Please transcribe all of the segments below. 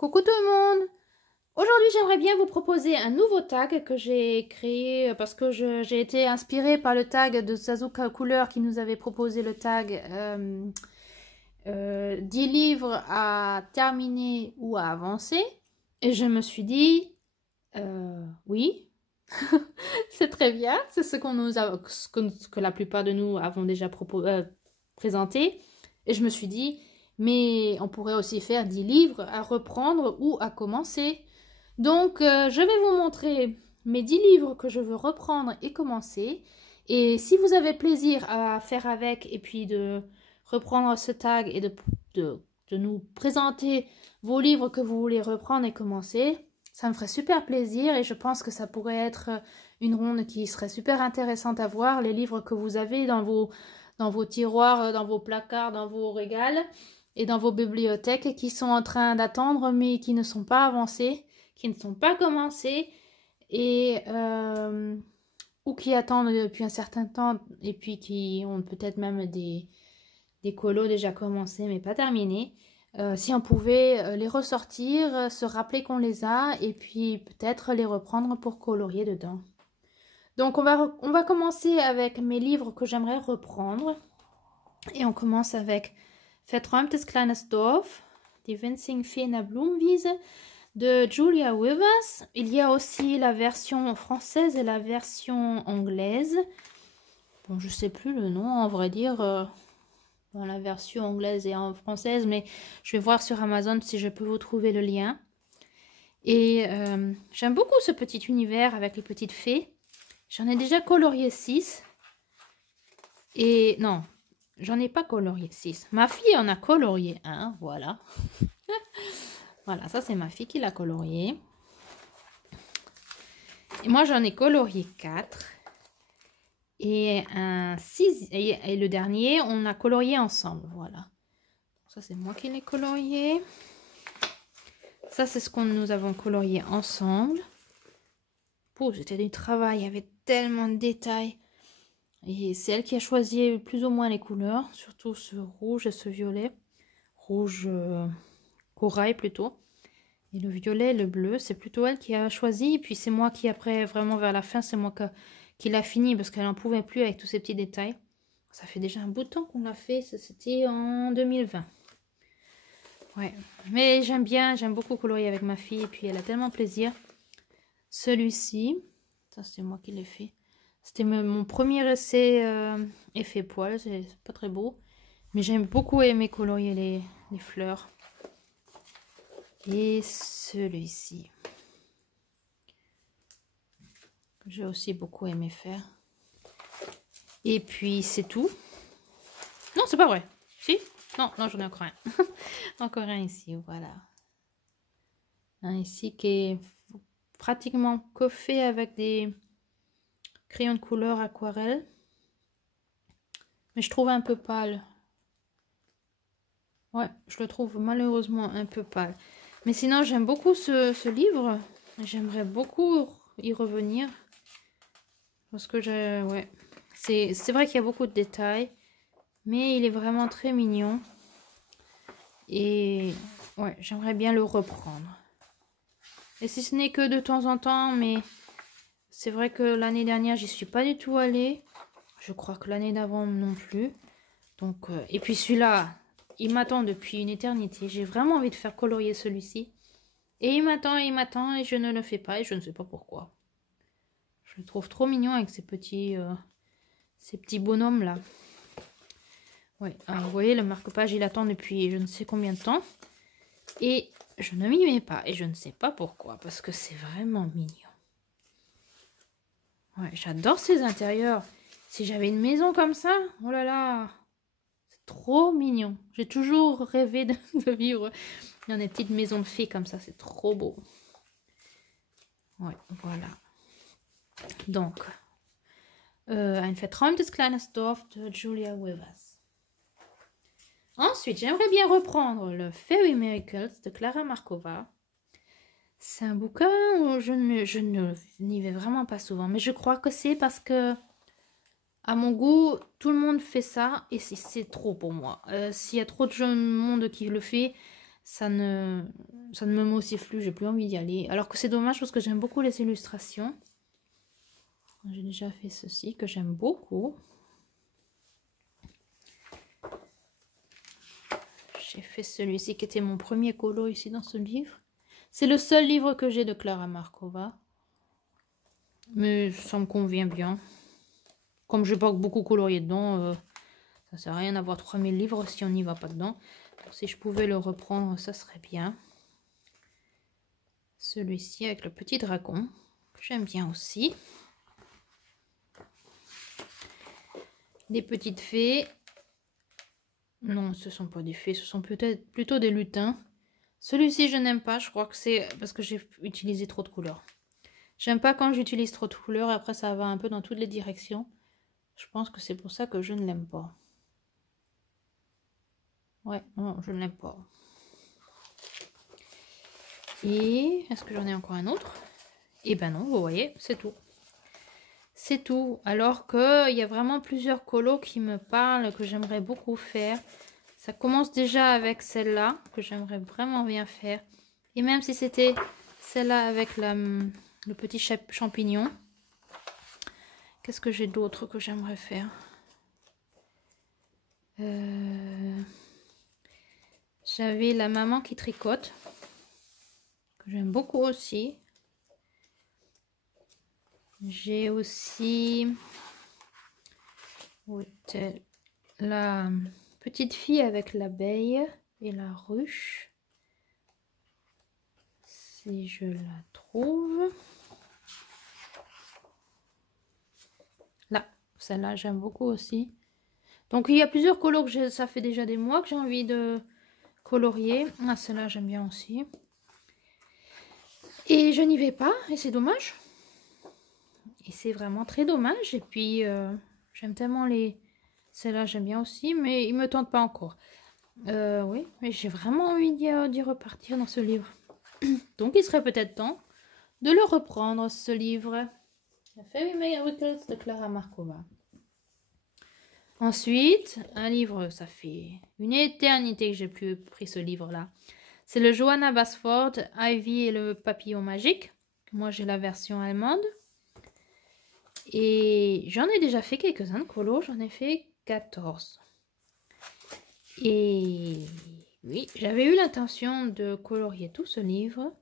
Coucou tout le monde! Aujourd'hui, j'aimerais bien vous proposer un nouveau tag que j'ai créé parce que j'ai été inspirée par le tag de Sazuka Couleur qui nous avait proposé le tag 10 livres à terminer ou à avancer. Et je me suis dit, oui, c'est très bien, c'est ce qu'on nous a, que la plupart de nous avons déjà présenté. Et je me suis dit, mais on pourrait aussi faire 10 livres à reprendre ou à commencer. Donc, je vais vous montrer mes 10 livres que je veux reprendre et commencer. Et si vous avez plaisir à faire avec et puis de reprendre ce tag et de nous présenter vos livres que vous voulez reprendre et commencer, ça me ferait super plaisir et je pense que ça pourrait être une ronde qui serait super intéressante à voir. Les livres que vous avez dans vos tiroirs, dans vos placards, dans vos régals et dans vos bibliothèques qui sont en train d'attendre mais qui ne sont pas avancés, qui ne sont pas commencés et ou qui attendent depuis un certain temps et puis qui ont peut-être même des colos déjà commencés mais pas terminés. Si on pouvait les ressortir, se rappeler qu'on les a et puis peut-être les reprendre pour colorier dedans. Donc on va commencer avec mes livres que j'aimerais reprendre. Et on commence avec Verträumtes kleines Dorf, Die winzigen Feen der Blumenwiese de Julia Withers. Il y a aussi la version française et la version anglaise. Bon, je ne sais plus le nom, en vrai dire, dans la version anglaise et en française, mais je vais voir sur Amazon si je peux vous trouver le lien. Et j'aime beaucoup ce petit univers avec les petites fées. J'en ai déjà colorié 6. Et non, j'en ai pas colorié 6. Ma fille en a colorié 1, voilà. Voilà, ça c'est ma fille qui l'a colorié. Et moi j'en ai colorié 4. Et un 6. Et le dernier, on a colorié ensemble, voilà. Ça c'est moi qui l'ai colorié. Ça c'est ce que nous avons colorié ensemble. Oh, c'était du travail, il y avait tellement de détails. Et c'est elle qui a choisi plus ou moins les couleurs, surtout ce rouge et ce violet. Rouge corail plutôt. Et le violet et le bleu, c'est plutôt elle qui a choisi. Et puis c'est moi qui après, vraiment vers la fin, c'est moi qui l'a fini parce qu'elle n'en pouvait plus avec tous ces petits détails. Ça fait déjà un bout de temps qu'on l'a fait, c'était en 2020. Ouais, mais j'aime beaucoup colorier avec ma fille et puis elle a tellement plaisir. Celui-ci, ça c'est moi qui l'ai fait. C'était mon premier essai effet poil, c'est pas très beau. Mais j'aime beaucoup aimer colorier les fleurs. Et celui-ci, que j'ai aussi beaucoup aimé faire. Et puis c'est tout. Non, c'est pas vrai. Si? Non, j'en ai encore un. Encore un ici, voilà. Un ici qui est pratiquement coiffé avec des crayons de couleur aquarelle. Mais je trouve un peu pâle. Ouais, je le trouve malheureusement un peu pâle. Mais sinon, j'aime beaucoup ce livre. J'aimerais beaucoup y revenir. Parce que ouais. C'est vrai qu'il y a beaucoup de détails. Mais il est vraiment très mignon. Et ouais, j'aimerais bien le reprendre. Et si ce n'est que de temps en temps, mais c'est vrai que l'année dernière, j'y suis pas du tout allée. Je crois que l'année d'avant non plus. Donc, et puis celui-là, il m'attend depuis une éternité. J'ai vraiment envie de faire colorier celui-ci. Et il m'attend et je ne le fais pas et je ne sais pas pourquoi. Je le trouve trop mignon avec ces petits bonhommes là. Ouais, alors vous voyez, le marque-page il attend depuis je ne sais combien de temps. Et je ne m'y mets pas et je ne sais pas pourquoi. Parce que c'est vraiment mignon. Ouais, j'adore ces intérieurs. Si j'avais une maison comme ça, oh là là, c'est trop mignon. J'ai toujours rêvé de vivre dans des petites maisons de fées comme ça, c'est trop beau. Ouais, voilà. Donc, Ein verträumtes kleines Dorf de Julia Withers. Ensuite, j'aimerais bien reprendre le Fairy Miracles de Clara Markova. C'est un bouquin où je n'y vais vraiment pas souvent, mais je crois que c'est parce que à mon goût, tout le monde fait ça et c'est trop pour moi. S'il y a trop de monde qui le fait, ça ne me motive plus, j'ai plus envie d'y aller. Alors que c'est dommage parce que j'aime beaucoup les illustrations. J'ai déjà fait ceci que j'aime beaucoup. J'ai fait celui-ci qui était mon premier colo ici dans ce livre. C'est le seul livre que j'ai de Klara Markova. Mais ça me convient bien. Comme je n'ai pas beaucoup colorié dedans, ça sert à rien d'avoir 3000 livres si on n'y va pas dedans. Donc, si je pouvais le reprendre, ça serait bien. Celui-ci avec le petit dragon, que j'aime bien aussi. Des petites fées. Non, ce ne sont pas des fées, ce sont peut-être plutôt des lutins. Celui-ci, je n'aime pas, je crois que c'est parce que j'ai utilisé trop de couleurs. J'aime pas quand j'utilise trop de couleurs, après ça va un peu dans toutes les directions. Je pense que c'est pour ça que je ne l'aime pas. Ouais, non, je ne l'aime pas. Et est-ce que j'en ai encore un autre? Eh ben non, vous voyez, c'est tout. C'est tout. Alors qu'il y a vraiment plusieurs colos qui me parlent, que j'aimerais beaucoup faire. Ça commence déjà avec celle-là, que j'aimerais vraiment bien faire. Et même si c'était celle-là avec le petit champignon. Qu'est-ce que j'ai d'autre que j'aimerais faire? J'avais la maman qui tricote, que j'aime beaucoup aussi. J'ai aussi la petite fille avec l'abeille et la ruche. Si je la trouve. Là, celle-là, j'aime beaucoup aussi. Donc, il y a plusieurs colos que ça fait déjà des mois que j'ai envie de colorier. Ah, celle-là, j'aime bien aussi. Et je n'y vais pas, et c'est dommage. Et c'est vraiment très dommage. Et puis, j'aime tellement les... Celle-là, j'aime bien aussi, mais il ne me tente pas encore. Oui, mais j'ai vraiment envie d'y repartir dans ce livre. Donc, il serait peut-être temps de le reprendre, ce livre. The Fairy Miracles de Klara Markova. Ensuite, un livre, ça fait une éternité que j'ai plus pris ce livre-là. C'est le Johanna Basford, Ivy et le papillon magique. Moi, j'ai la version allemande. Et j'en ai déjà fait quelques-uns de colos, j'en ai fait 14. Et oui, j'avais eu l'intention de colorier tout ce livre.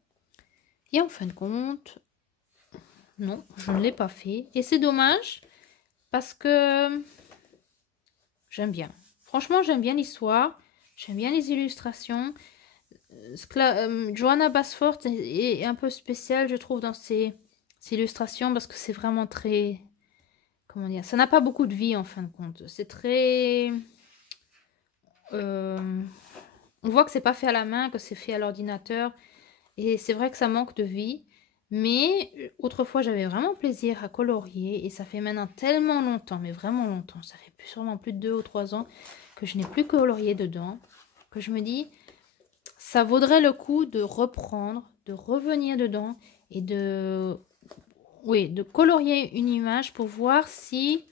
Et en fin de compte, non, je ne l'ai pas fait. Et c'est dommage parce que j'aime bien. Franchement, j'aime bien l'histoire. J'aime bien les illustrations. Johanna Basford est un peu spéciale, je trouve, dans ses illustrations parce que c'est vraiment très... Comment dire? Ça n'a pas beaucoup de vie, en fin de compte. C'est très... on voit que c'est pas fait à la main, que c'est fait à l'ordinateur. Et c'est vrai que ça manque de vie. Mais autrefois, j'avais vraiment plaisir à colorier. Et ça fait maintenant tellement longtemps, mais vraiment longtemps. Ça fait sûrement plus de 2 ou 3 ans que je n'ai plus colorié dedans. Que je me dis, ça vaudrait le coup de reprendre, de revenir dedans et de colorier une image pour voir si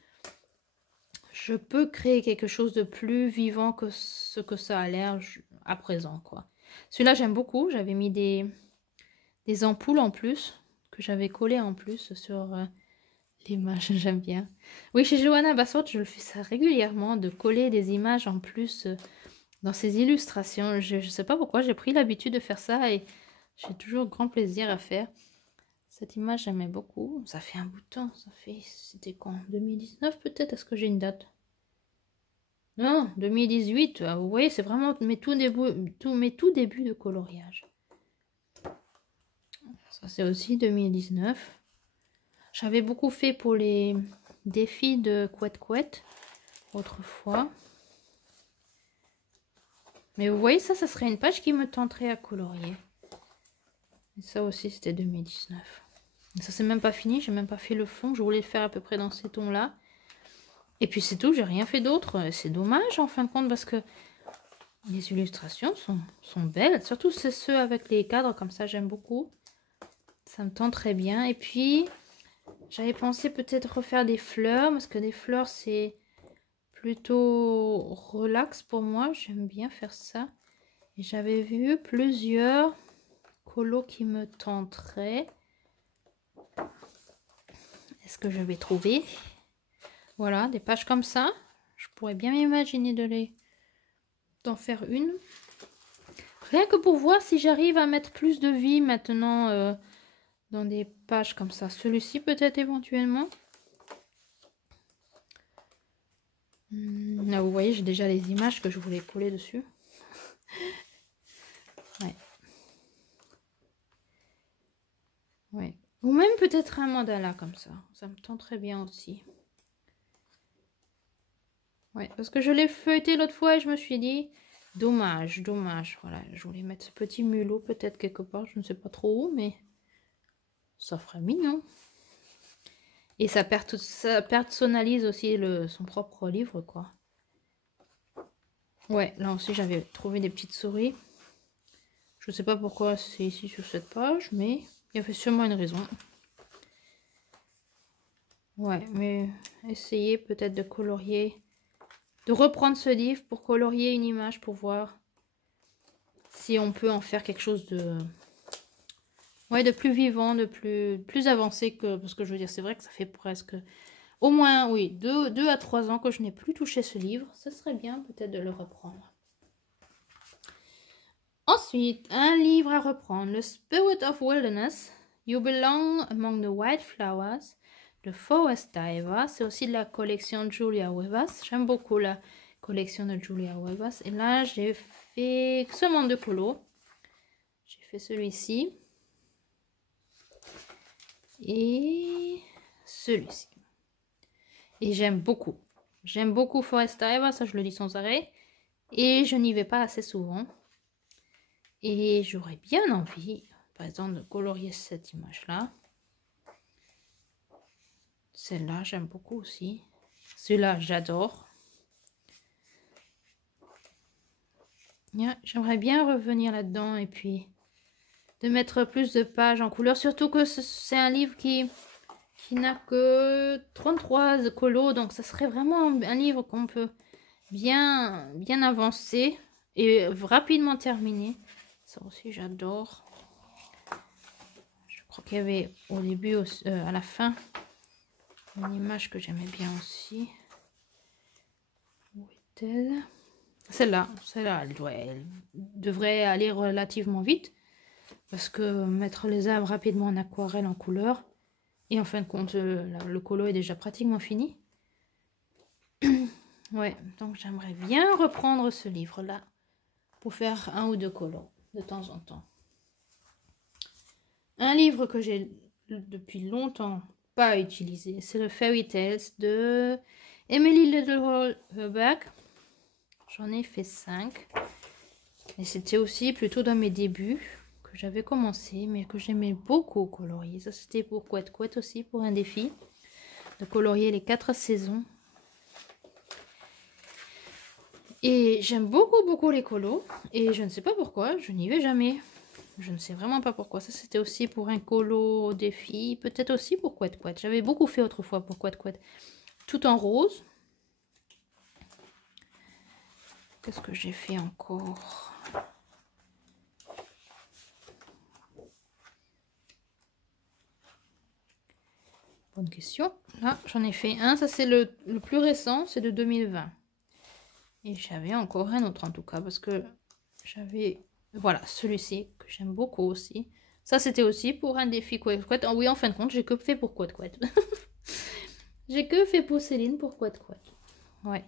je peux créer quelque chose de plus vivant que ce que ça a l'air à présent, quoi. Celui-là, j'aime beaucoup. J'avais mis des ampoules en plus, que j'avais collées en plus sur l'image. J'aime bien. Oui, chez Johanna Basford, je le fais ça régulièrement, de coller des images en plus dans ses illustrations. Je ne sais pas pourquoi, j'ai pris l'habitude de faire ça et j'ai toujours grand plaisir à faire. Cette image, j'aimais beaucoup. Ça fait un bout de temps. Ça fait... C'était quand? 2019 peut-être? Est-ce que j'ai une date? Non, 2018. Vous voyez, c'est vraiment mes tout débuts de coloriage. Ça, c'est aussi 2019. J'avais beaucoup fait pour les défis de Couette Couette autrefois. Mais vous voyez, ça serait une page qui me tenterait à colorier. Et ça aussi, c'était 2019. Ça, c'est même pas fini. J'ai même pas fait le fond. Je voulais le faire à peu près dans ces tons-là. Et puis, c'est tout. J'ai rien fait d'autre. C'est dommage, en fin de compte, parce que les illustrations sont belles. Surtout, c'est ceux avec les cadres. Comme ça, j'aime beaucoup. Ça me tente très bien. Et puis, j'avais pensé peut-être refaire des fleurs. Parce que des fleurs, c'est plutôt relax pour moi. J'aime bien faire ça. Et j'avais vu plusieurs colos qui me tenteraient. Est-ce que je vais trouver? Voilà, des pages comme ça. Je pourrais bien m'imaginer d'en faire une. Rien que pour voir si j'arrive à mettre plus de vie maintenant dans des pages comme ça. Celui-ci peut-être éventuellement. Là, vous voyez, j'ai déjà les images que je voulais coller dessus. Ouais. Ouais. Ou même peut-être un mandala comme ça. Ça me tente très bien aussi. Ouais, parce que je l'ai feuilleté l'autre fois et je me suis dit, dommage, dommage. Voilà, je voulais mettre ce petit mulot peut-être quelque part, je ne sais pas trop où, mais ça ferait mignon. Et ça personnalise aussi son propre livre, quoi. Ouais, là aussi j'avais trouvé des petites souris. Je sais pas pourquoi c'est ici sur cette page, mais il y avait sûrement une raison. Ouais, mais essayez peut-être de colorier, de reprendre ce livre pour colorier une image pour voir si on peut en faire quelque chose de, ouais, de plus vivant, de plus avancé que, parce que je veux dire, c'est vrai que ça fait presque au moins, oui, 2 à 3 ans que je n'ai plus touché ce livre. Ce serait bien peut-être de le reprendre. Ensuite, un livre à reprendre, The Spirit of Wilderness, You Belong Among the Wildflowers, de Forest Diver. C'est aussi de la collection Julia Wevas. J'aime beaucoup la collection de Julia Wevas. Et là, j'ai fait seulement 2 colos. J'ai fait celui-ci et celui-ci. Et j'aime beaucoup. J'aime beaucoup Forest Diver, ça je le dis sans arrêt. Et je n'y vais pas assez souvent. Et j'aurais bien envie, par exemple, de colorier cette image-là. Celle-là, j'aime beaucoup aussi. Celui-là, j'adore. J'aimerais bien revenir là-dedans et puis de mettre plus de pages en couleur. Surtout que c'est un livre qui n'a que 33 colos. Donc, ça serait vraiment un livre qu'on peut bien avancer et rapidement terminer. Ça aussi, j'adore. Je crois qu'il y avait au début, à la fin, une image que j'aimais bien aussi. Où est-elle? Celle-là, elle devrait aller relativement vite. Parce que mettre les arbres rapidement en aquarelle en couleur. Et en fin de compte, le colo est déjà pratiquement fini. Ouais, donc j'aimerais bien reprendre ce livre-là. Pour faire 1 ou 2 colos de temps en temps. Un livre que j'ai depuis longtemps pas utilisé, c'est le Fairy Tales de Emily Little Herbach. J'en ai fait 5. Et c'était aussi plutôt dans mes débuts que j'avais commencé, mais que j'aimais beaucoup colorier. Ça, c'était pour Couette Couette aussi, pour un défi, de colorier les 4 saisons. Et j'aime beaucoup les colos. Et je ne sais pas pourquoi, je n'y vais jamais. Je ne sais vraiment pas pourquoi. Ça, c'était aussi pour un colo défi. Peut-être aussi pour Couette Couette. J'avais beaucoup fait autrefois pour Couette Couette. Tout en rose. Qu'est-ce que j'ai fait encore? Bonne question. Là, j'en ai fait un. Ça, c'est le plus récent. C'est de 2020. Et j'avais encore un autre en tout cas. Parce que j'avais... Voilà, celui-ci que j'aime beaucoup aussi. Ça, c'était aussi pour un défi Couette Couette. Oh, oui, en fin de compte, j'ai que fait pour Couette Couette. J'ai que fait pour Céline pour Couette Couette. Ouais.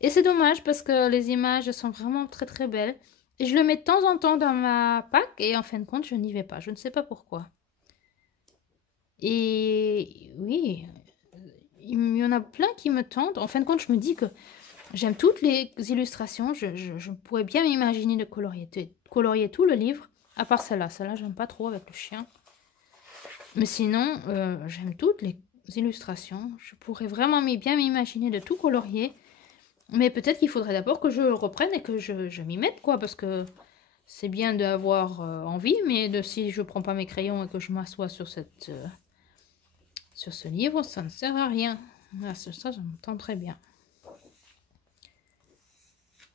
Et c'est dommage parce que les images sont vraiment très belles. Et je le mets de temps en temps dans ma pack et en fin de compte, je n'y vais pas. Je ne sais pas pourquoi. Et oui, il y en a plein qui me tentent. En fin de compte, je me dis que j'aime toutes les illustrations. Je pourrais bien m'imaginer de colorier tout le livre. À part celle-là. Celle-là, j'aime pas trop avec le chien. Mais sinon, j'aime toutes les illustrations. Je pourrais vraiment bien m'imaginer de tout colorier. Mais peut-être qu'il faudrait d'abord que je reprenne et que je m'y mette, quoi. Parce que c'est bien d'avoir envie, mais si je prends pas mes crayons et que je m'assois sur ce livre, ça ne sert à rien. Là, ça me tente très bien.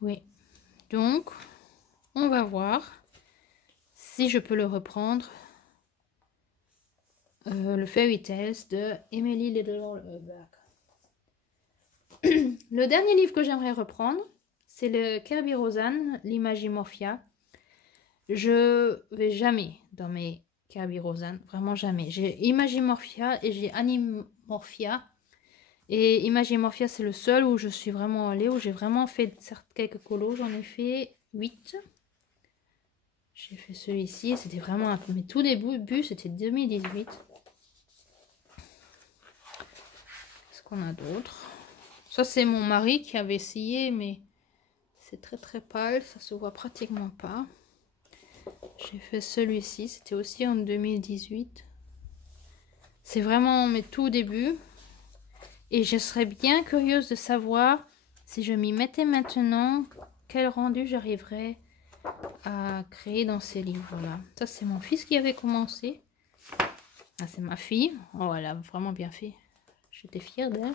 Oui. Donc, On va voir si je peux le reprendre. Le Fairy Tales de Emily Littleberg. Le dernier livre que j'aimerais reprendre, c'est le Kerby Rosanes, l'Imagimorphia. Je vais jamais dans mes Kerby Rosanes, vraiment jamais. J'ai Imagimorphia et j'ai Animorphia. Et Imagimorphia, c'est le seul où je suis vraiment allée, où j'ai vraiment fait quelques colos. J'en ai fait 8. J'ai fait celui-ci, c'était vraiment mes tout débuts, c'était 2018. Qu'est-ce qu'on a d'autre? Ça, c'est mon mari qui avait essayé, mais c'est très très pâle, ça se voit pratiquement pas. J'ai fait celui-ci, c'était aussi en 2018. C'est vraiment mes tout débuts. Et je serais bien curieuse de savoir si je m'y mettais maintenant, quel rendu j'arriverais à créer dans ces livres-là. Ça, c'est mon fils qui avait commencé. Ah, c'est ma fille. Oh, elle a vraiment bien fait. J'étais fière d'elle.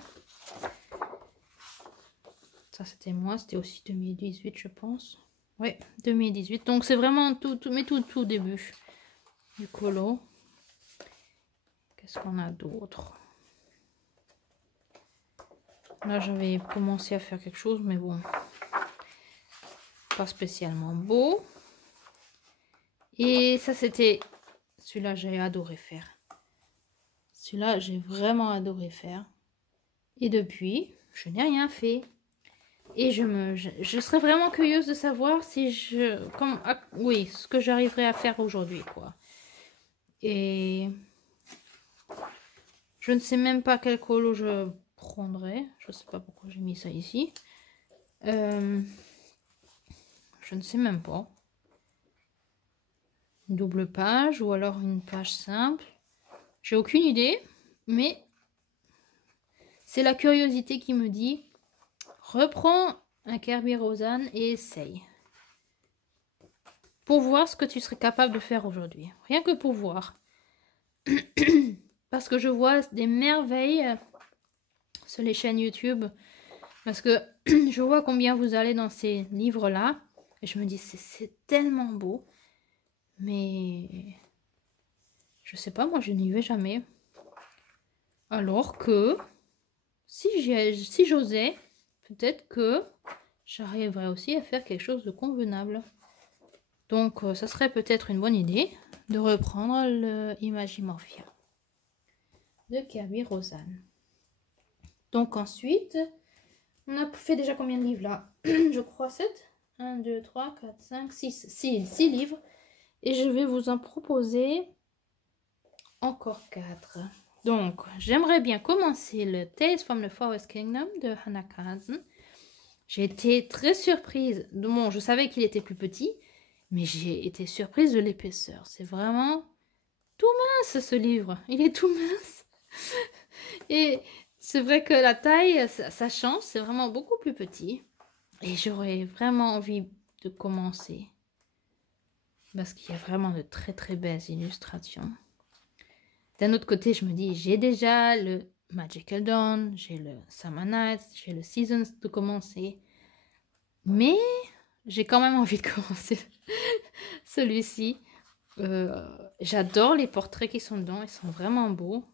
Ça, c'était moi. C'était aussi 2018, je pense. Oui, 2018. Donc, c'est vraiment tout début du colo. Qu'est-ce qu'on a d'autre? Là, j'avais commencé à faire quelque chose, mais bon, pas spécialement beau. Et ça, c'était... Celui-là, j'ai adoré faire. Celui-là, j'ai vraiment adoré faire. Et depuis, je n'ai rien fait. Et je serais vraiment curieuse de savoir si oui, ce que j'arriverai à faire aujourd'hui, quoi. Et je ne sais même pas quel colo je prendrai. Je ne sais pas pourquoi j'ai mis ça ici. Je ne sais même pas. Une double page ou alors une page simple. J'ai aucune idée, mais c'est la curiosité qui me dit reprends un Kerby Rosanes et essaye. Pour voir ce que tu serais capable de faire aujourd'hui. Rien que pour voir. Parce que je vois des merveilles sur les chaînes YouTube. Parce que je vois combien vous allez dans ces livres-là. Et je me dis, c'est tellement beau. Mais je sais pas, moi je n'y vais jamais. Alors que si j'osais, peut-être que j'arriverais aussi à faire quelque chose de convenable. Donc ça serait peut-être une bonne idée de reprendre le Imagimorphia de Kerby Rosanes. Donc ensuite, on a fait déjà combien de livres là? Je crois 7. 1, 2, 3, 4, 5, 6. 6 livres. Et je vais vous en proposer encore 4. Donc, j'aimerais bien commencer le Tales from the Forest Kingdom de Hannah Kazen. J'ai été très surprise. Bon, je savais qu'il était plus petit, mais j'ai été surprise de l'épaisseur. C'est vraiment tout mince ce livre. Il est tout mince. Et c'est vrai que la taille, ça change. C'est vraiment beaucoup plus petit. Et j'aurais vraiment envie de commencer. Parce qu'il y a vraiment de très très belles illustrations. D'un autre côté, je me dis, j'ai déjà le Magical Dawn, j'ai le Summer Nights, j'ai le Seasons de commencer. Mais j'ai quand même envie de commencer celui-ci. J'adore les portraits qui sont dedans, ils sont vraiment beaux.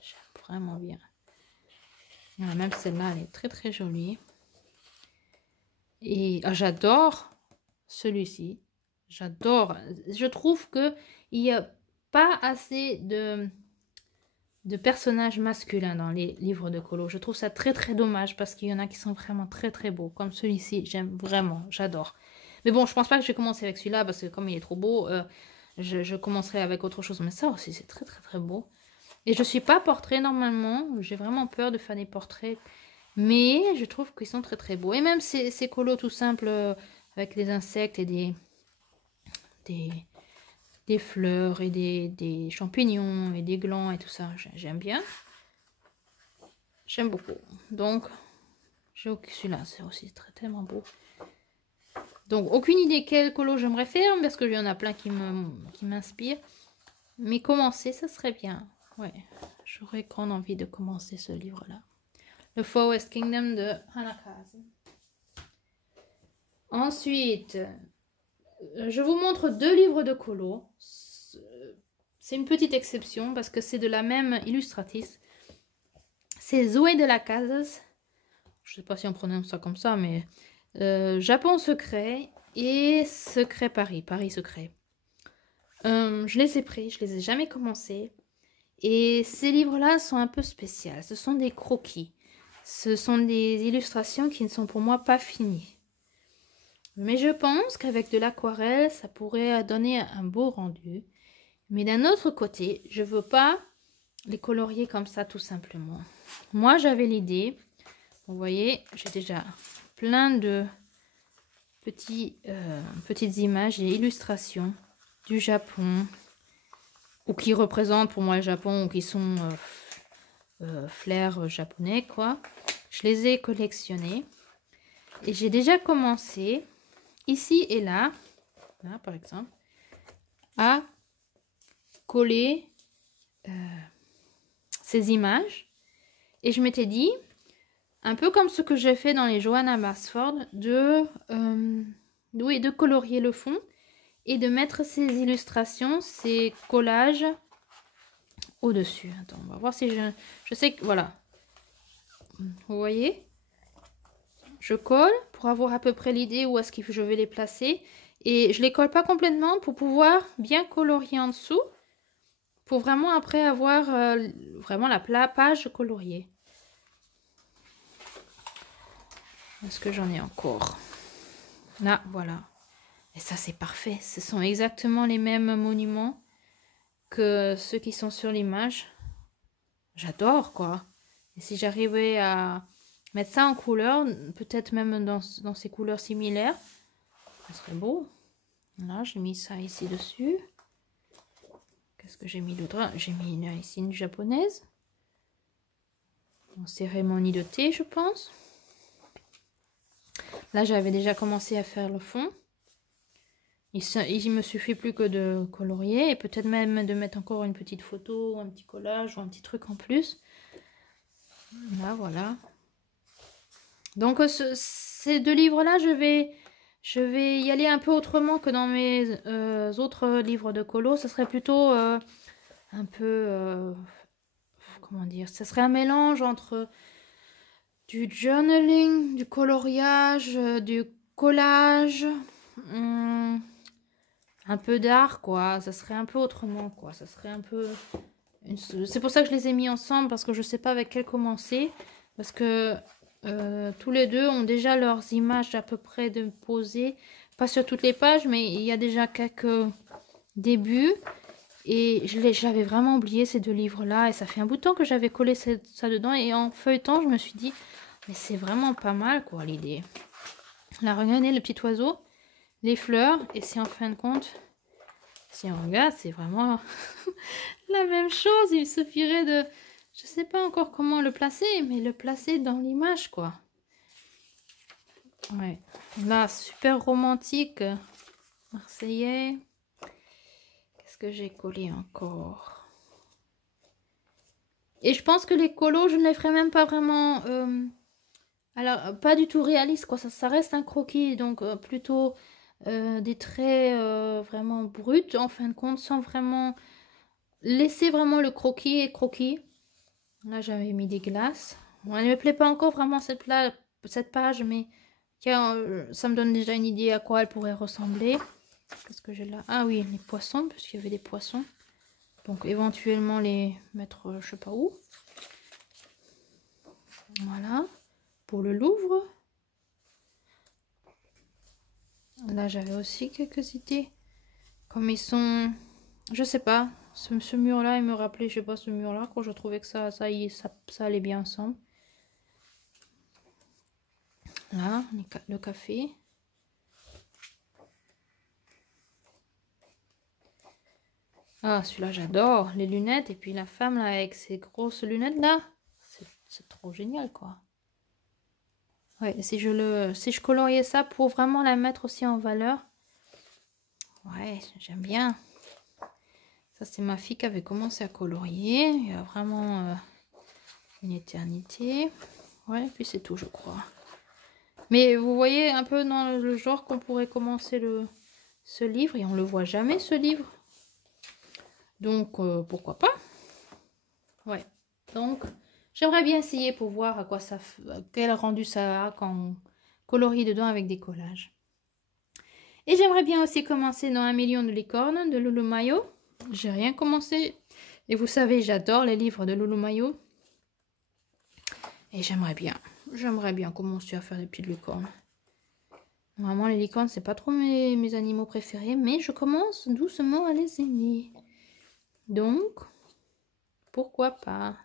J'aime vraiment bien. Même celle-là, elle est très très jolie. Et j'adore celui-ci. J'adore. Je trouve qu'il n'y a pas assez de personnages masculins dans les livres de colo. Je trouve ça très très dommage parce qu'il y en a qui sont vraiment très très beaux. Comme celui-ci, j'aime vraiment, j'adore. Mais bon, je pense pas que je vais commencer avec celui-là parce que comme il est trop beau, je commencerai avec autre chose. Mais ça aussi, c'est très très très beau. Et je suis pas portrait normalement. J'ai vraiment peur de faire des portraits. Mais je trouve qu'ils sont très très beaux. Et même ces colos tout simples avec les insectes et des fleurs et des champignons et des glands et tout ça. J'aime bien. J'aime beaucoup. Donc, celui-là, c'est aussi tellement beau. Donc, aucune idée quel colo j'aimerais faire parce qu'il y en a plein qui m'inspirent. Mais commencer, ça serait bien. Ouais, j'aurais grande envie de commencer ce livre-là. Le Forest Kingdom de Hannah Kazen. Ensuite, je vous montre 2 livres de colo. C'est une petite exception parce que c'est de la même illustratrice. C'est Zoé de la Casas. Je sais pas si on prononce ça comme ça, mais Japon secret et Secret Paris. Paris secret. Je les ai pris, je les ai jamais commencés. Et ces livres-là sont un peu spéciaux. Ce sont des croquis. Ce sont des illustrations qui ne sont pour moi pas finies. Mais je pense qu'avec de l'aquarelle, ça pourrait donner un beau rendu. Mais d'un autre côté, je veux pas les colorier comme ça tout simplement. Moi, j'avais l'idée. Vous voyez, j'ai déjà plein de petites images et illustrations du Japon, ou qui représentent pour moi le Japon, ou qui sont flair japonais, quoi. Je les ai collectionnés. Et j'ai déjà commencé, ici et là par exemple, à coller ces images. Et je m'étais dit, un peu comme ce que j'ai fait dans les Johanna Basford, oui, de colorier le fond et de mettre ces illustrations, ces collages au-dessus. Attends, on va voir si je sais que, voilà. Vous voyez? Je colle pour avoir à peu près l'idée où est-ce que je vais les placer. Et je les colle pas complètement pour pouvoir bien colorier en dessous. Pour vraiment après avoir vraiment la page coloriée. Est-ce que j'en ai encore? Là, voilà. Et ça, c'est parfait. Ce sont exactement les mêmes monuments que ceux qui sont sur l'image. J'adore, quoi. Et si j'arrivais à mettre ça en couleur, peut-être même dans ces couleurs similaires, ça serait beau. Là, j'ai mis ça ici dessus. Qu'est-ce que j'ai mis d'autre? J'ai mis ici une japonaise. En cérémonie de thé, je pense. Là, j'avais déjà commencé à faire le fond. Il me suffit plus que de colorier et peut-être même de mettre encore une petite photo, ou un petit collage ou un petit truc en plus. Là, voilà. Donc, ces 2 livres-là, je vais y aller un peu autrement que dans mes autres livres de colo. Ce serait plutôt un peu... comment dire? Ce serait un mélange entre du journaling, du coloriage, du collage... un peu d'art, quoi. Ça serait un peu autrement, quoi. Ça serait un peu... C'est pour ça que je les ai mis ensemble, parce que je sais pas avec quel commencer. Parce que tous les deux ont déjà leurs images à peu près de posées. Pas sur toutes les pages, mais il y a déjà quelques débuts. Et j'avais vraiment oublié ces 2 livres-là. Et ça fait un bout de temps que j'avais collé ça dedans. Et en feuilletant, je me suis dit, mais c'est vraiment pas mal, quoi, l'idée. Là, regardez le petit oiseau. Les fleurs, et c'est en fin de compte, si on regarde, c'est vraiment la même chose. Il suffirait de, je sais pas encore comment le placer, mais le placer dans l'image, quoi. Ouais, là, super romantique, marseillais. Qu'est-ce que j'ai collé encore? Et je pense que les colos, je ne les ferai même pas vraiment, alors pas du tout réaliste, quoi. Ça reste un croquis, donc plutôt des traits vraiment bruts en fin de compte, sans vraiment laisser vraiment le croquis et croquis. Là, j'avais mis des glaces. Bon, elle ne me plaît pas encore vraiment cette page, mais ça me donne déjà une idée à quoi elle pourrait ressembler. Qu'est-ce que j'ai là? Ah oui, les poissons, puisqu'il y avait des poissons. Donc éventuellement les mettre je sais pas où. Voilà. Pour le Louvre. Là, j'avais aussi quelques idées. Comme ils sont... Je sais pas. Ce mur-là, il me rappelait, je sais pas, ce mur-là, quand je trouvais que ça allait bien ensemble. Là, le café. Ah, celui-là, j'adore. Les lunettes. Et puis la femme, là, avec ses grosses lunettes, là. C'est trop génial, quoi. Ouais, si je coloriais ça pour vraiment la mettre aussi en valeur. Ouais, j'aime bien. Ça, c'est ma fille qui avait commencé à colorier. Il y a vraiment une éternité. Ouais, puis c'est tout, je crois. Mais vous voyez un peu dans le genre qu'on pourrait commencer ce livre et on le voit jamais ce livre. Donc pourquoi pas. Ouais. Donc j'aimerais bien essayer pour voir à quoi ça quel rendu ça a quand on colorie dedans avec des collages. Et j'aimerais bien aussi commencer dans 1 million de licornes de Loulou Mayo. J'ai rien commencé. Et vous savez, j'adore les livres de Loulou Mayo. Et j'aimerais bien commencer à faire des petites licornes. Normalement, les licornes, c'est pas trop mes animaux préférés, mais je commence doucement à les aimer. Donc, pourquoi pas?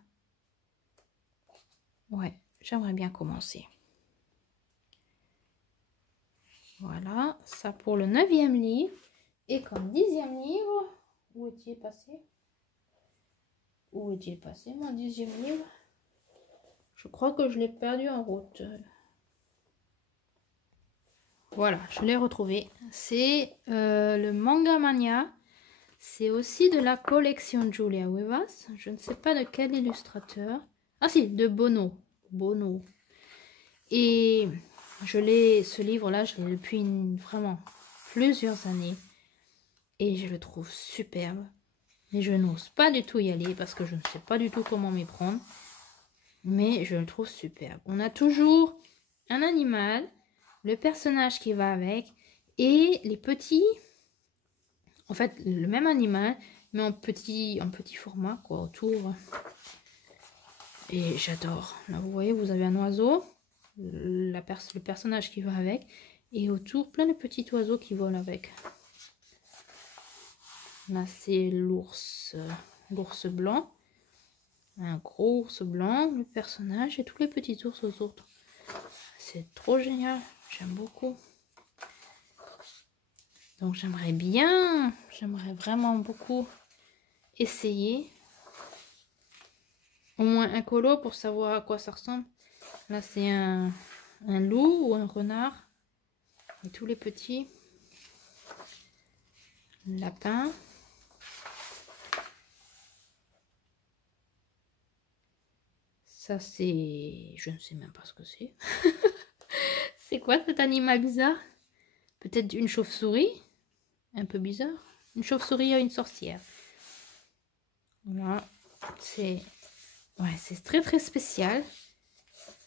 Ouais, j'aimerais bien commencer. Voilà, ça pour le 9e livre. Et comme 10e livre, où est-il passé? Où est-il passé, mon 10e livre? Je crois que je l'ai perdu en route. Voilà, je l'ai retrouvé. C'est le Manga Mania. C'est aussi de la collection Julia Wivas. Je ne sais pas de quel illustrateur. Ah si, de Bono. Bono. Et ce livre-là, je l'ai depuis vraiment plusieurs années. Et je le trouve superbe. Mais je n'ose pas du tout y aller parce que je ne sais pas du tout comment m'y prendre. Mais je le trouve superbe. On a toujours un animal, le personnage qui va avec et les petits... En fait, le même animal, mais en petit format, quoi, autour. Et j'adore. Là, vous voyez, vous avez un oiseau, le personnage qui va avec, et autour, plein de petits oiseaux qui volent avec. Là, c'est l'ours blanc. Un gros ours blanc, le personnage, et tous les petits ours autour. C'est trop génial. J'aime beaucoup. Donc j'aimerais vraiment beaucoup essayer au moins un colo pour savoir à quoi ça ressemble. Là c'est un loup ou un renard et tous les petits lapins. Ça c'est... je ne sais même pas ce que c'est. C'est quoi cet animal bizarre? Peut-être une chauve-souris? Un peu bizarre. Une chauve-souris à une sorcière. Voilà. C'est très très spécial.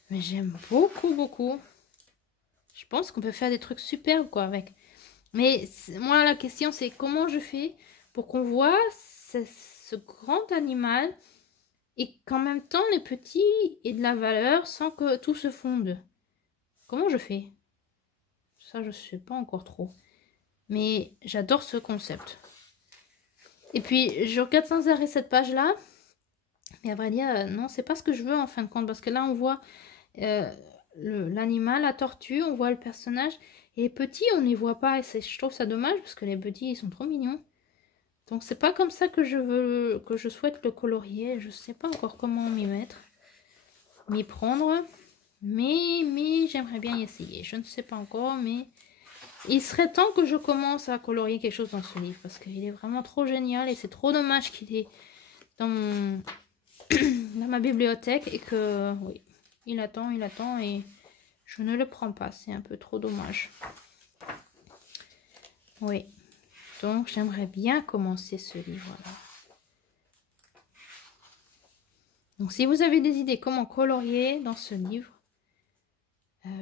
Mais j'aime beaucoup. Je pense qu'on peut faire des trucs superbes quoi avec. Mais moi la question c'est comment je fais pour qu'on voit ce grand animal et qu'en même temps les petits aient de la valeur sans que tout se fonde. Comment je fais? Ça je sais pas encore trop. Mais j'adore ce concept. Et puis, je regarde sans arrêt cette page-là. Mais à vrai dire, non, c'est pas ce que je veux en fin de compte. Parce que là, on voit l'animal, la tortue, on voit le personnage. Et les petits, on n'y voit pas. Et je trouve ça dommage parce que les petits, ils sont trop mignons. Donc, c'est pas comme ça que je souhaite le colorier. Je sais pas encore comment m'y prendre. Mais j'aimerais bien y essayer. Je ne sais pas encore, mais... il serait temps que je commence à colorier quelque chose dans ce livre parce qu'il est vraiment trop génial et c'est trop dommage qu'il est dans ma bibliothèque et que oui, il attend et je ne le prends pas. C'est un peu trop dommage. Oui, donc j'aimerais bien commencer ce livre-là. Donc si vous avez des idées comment colorier dans ce livre,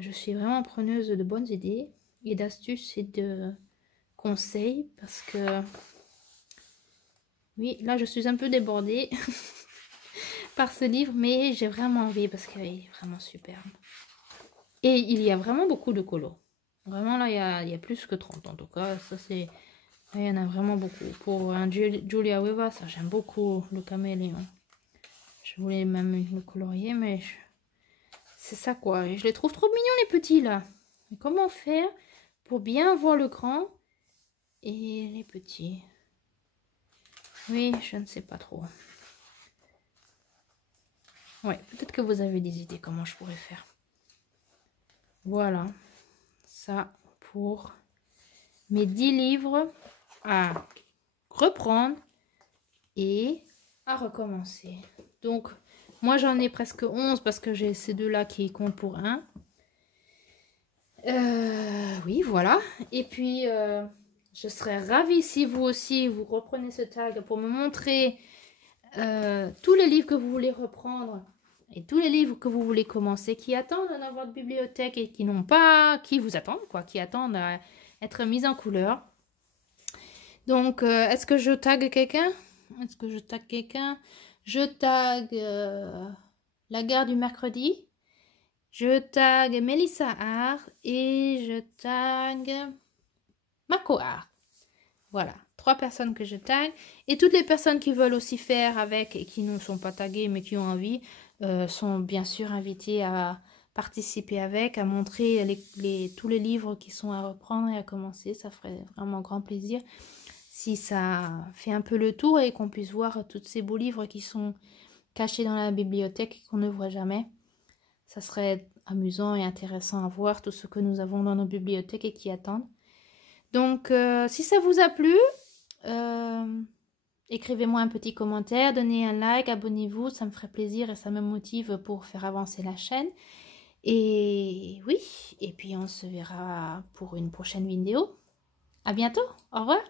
je suis vraiment preneuse de bonnes idées. Et d'astuces et de conseils parce que oui, là je suis un peu débordée par ce livre, mais j'ai vraiment envie parce qu'il est vraiment superbe. Et il y a vraiment beaucoup de colos. Vraiment là, il y a plus que 30 en tout cas. Ça c'est... il y en a vraiment beaucoup. Pour un Julia Weva, ça j'aime beaucoup le caméléon. Je voulais même le colorier, mais c'est ça quoi. Et je les trouve trop mignons les petits là. Mais comment faire pour bien voir le grand et les petits? Oui, je ne sais pas trop. Ouais, peut-être que vous avez des idées comment je pourrais faire. Voilà, ça pour mes 10 livres à reprendre et à recommencer. Donc, moi j'en ai presque 11 parce que j'ai ces deux-là qui comptent pour un. Oui, voilà. Et puis, Je serais ravie si vous aussi, vous reprenez ce tag pour me montrer tous les livres que vous voulez reprendre et tous les livres que vous voulez commencer, qui attendent dans votre bibliothèque et qui n'ont pas, qui vous attendent, quoi, qui attendent à être mis en couleur. Donc, est-ce que je tag quelqu'un? Est-ce que je tag quelqu'un? Je tag La Gare du Mercredi. Je tag Mélissa Hart et je tag Marco Hart. Voilà, 3 personnes que je tag. Et toutes les personnes qui veulent aussi faire avec et qui ne sont pas taguées mais qui ont envie sont bien sûr invitées à participer avec, à montrer tous les livres qui sont à reprendre et à commencer. Ça ferait vraiment grand plaisir si ça fait un peu le tour et qu'on puisse voir tous ces beaux livres qui sont cachés dans la bibliothèque et qu'on ne voit jamais. Ça serait amusant et intéressant à voir tout ce que nous avons dans nos bibliothèques et qui attendent. Donc, si ça vous a plu, écrivez-moi un petit commentaire, donnez un like, abonnez-vous, ça me ferait plaisir et ça me motive pour faire avancer la chaîne. Et oui, et puis on se verra pour une prochaine vidéo. À bientôt, au revoir.